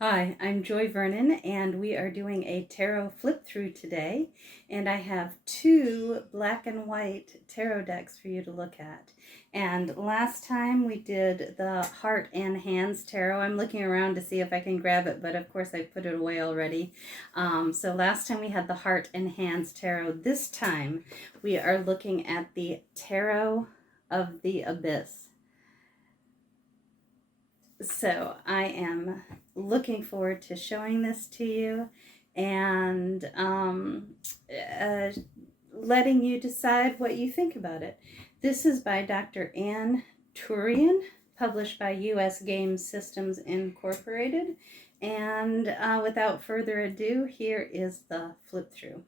Hi, I'm Joy Vernon, and we are doing a tarot flip through today. And I have two black and white tarot decks for you to look at. And last time we did the Heart and Hands tarot. I'm looking around to see if I can grab it, but of course I put it away already. So last time we had the Heart and Hands tarot. This time we are looking at the Tarot of the Abyss. So I am looking forward to showing this to you and letting you decide what you think about it. This is by Dr. Ana Tourian, published by U.S. Game Systems Incorporated. And without further ado, here is the flip through.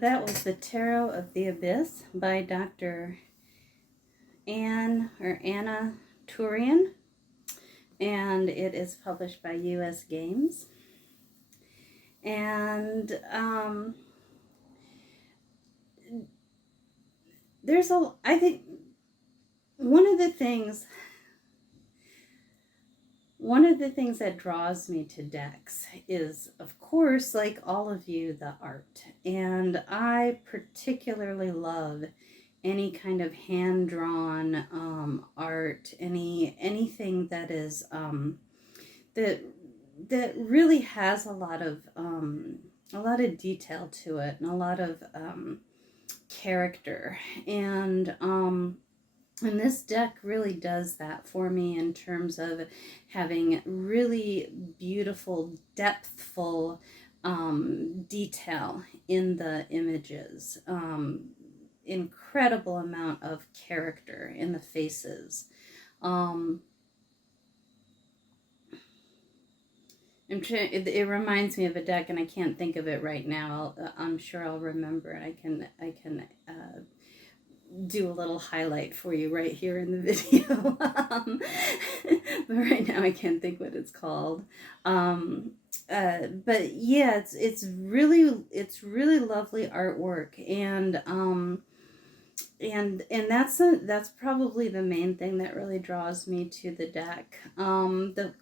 that was the Tarot of the Abyss by Dr. Ana Tourian, and it is published by U.S. Games. And I think one of the things that draws me to decks is, of course, like all of you, the art. And I particularly love any kind of hand-drawn art, anything that is that really has a lot of detail to it and a lot of character. And this deck really does that for me in terms of having really beautiful, depthful detail in the images. Incredible amount of character in the faces. It reminds me of a deck, and I can't think of it right now. I'm sure I'll remember, and I can do a little highlight for you right here in the video. But right now I can't think what it's called. But yeah, it's really lovely artwork, and that's probably the main thing that really draws me to the deck. The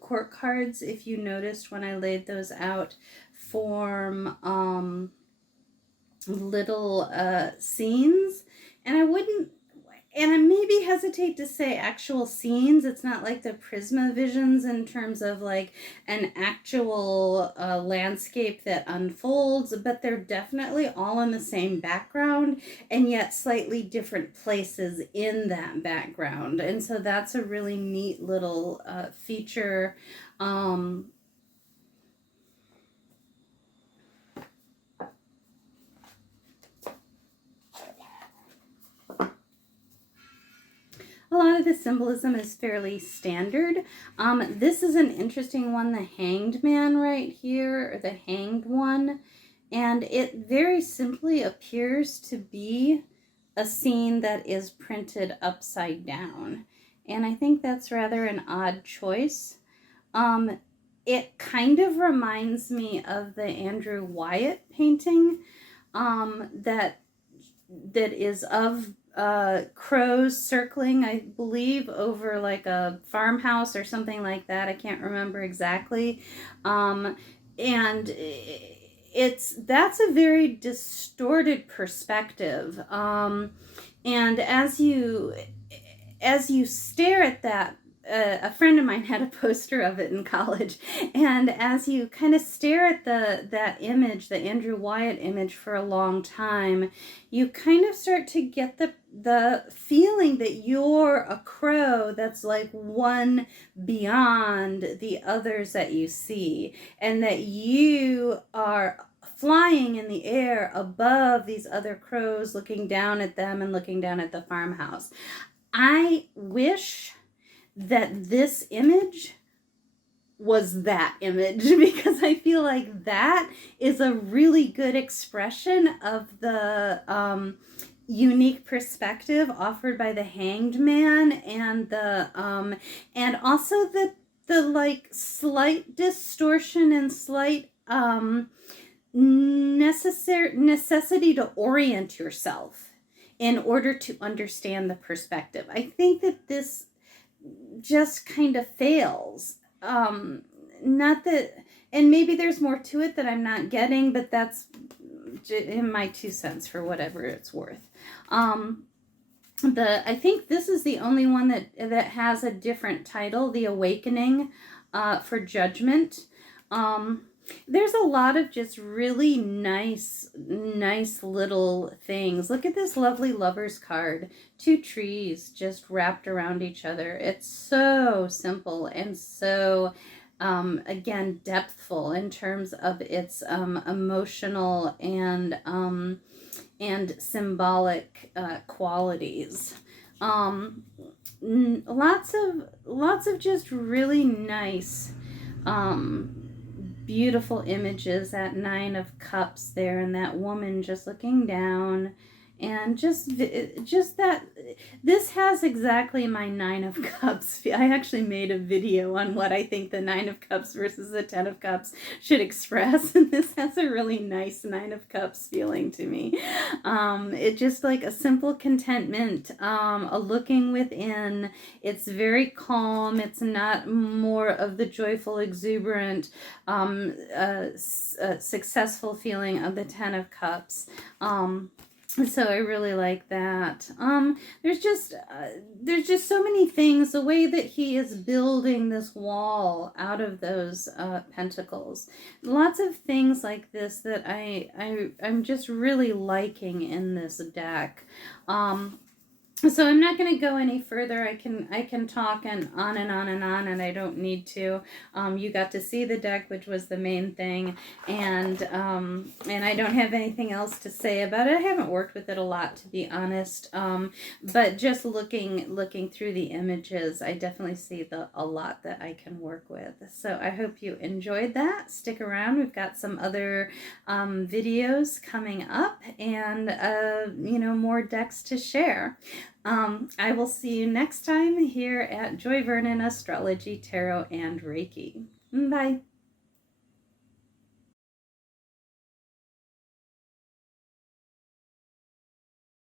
court cards, if you noticed when I laid those out, form little scenes, and I maybe hesitate to say actual scenes. It's not like the Prisma visions in terms of like an actual landscape that unfolds, but they're definitely all in the same background and yet slightly different places in that background. And so that's a really neat little feature. A lot of the symbolism is fairly standard. This is an interesting one, the Hanged Man right here, or the Hanged One. And it very simply appears to be a scene that is printed upside down. And I think that's rather an odd choice. It kind of reminds me of the Andrew Wyatt painting that is of crows circling, I believe, over like a farmhouse or something like that. I can't remember exactly. And that's a very distorted perspective. And as you stare at that, a friend of mine had a poster of it in college, and as you kind of stare at that image, the Andrew Wyatt image, for a long time, you kind of start to get the feeling that you're a crow that's like one beyond the others that you see, and that you are flying in the air above these other crows, looking down at them and looking down at the farmhouse. I wish that this image was that image, because I feel like that is a really good expression of the unique perspective offered by the Hanged Man, and and also the like slight distortion and slight necessity to orient yourself in order to understand the perspective. I think that this just kind of fails. Not that, and maybe there's more to it that I'm not getting, but that's in my 2 cents for whatever it's worth. I think this is the only one that has a different title, The Awakening, for Judgment. There's a lot of just really nice little things. Look at this lovely Lover's card. 2 trees just wrapped around each other. It's so simple and so, again, depthful in terms of its emotional and symbolic qualities. Lots of just really nice beautiful images, that Nine of Cups there, and that woman just looking down, and just that this has exactly my Nine of Cups. I actually made a video on what I think the Nine of Cups versus the Ten of Cups should express, and this has a really nice Nine of Cups feeling to me. It just like a simple contentment, a looking within. It's very calm. It's not more of the joyful, exuberant, successful feeling of the Ten of Cups. So I really like that. There's just so many things. The way that he is building this wall out of those pentacles, lots of things like this that I'm just really liking in this deck. So I'm not going to go any further. I can talk and on and on and on, and I don't need to. You got to see the deck, which was the main thing, and I don't have anything else to say about it. I haven't worked with it a lot, to be honest. But just looking through the images, I definitely see a lot that I can work with. So I hope you enjoyed that. Stick around. We've got some other videos coming up, and more decks to share. I will see you next time here at Joy Vernon Astrology, Tarot, and Reiki. Bye.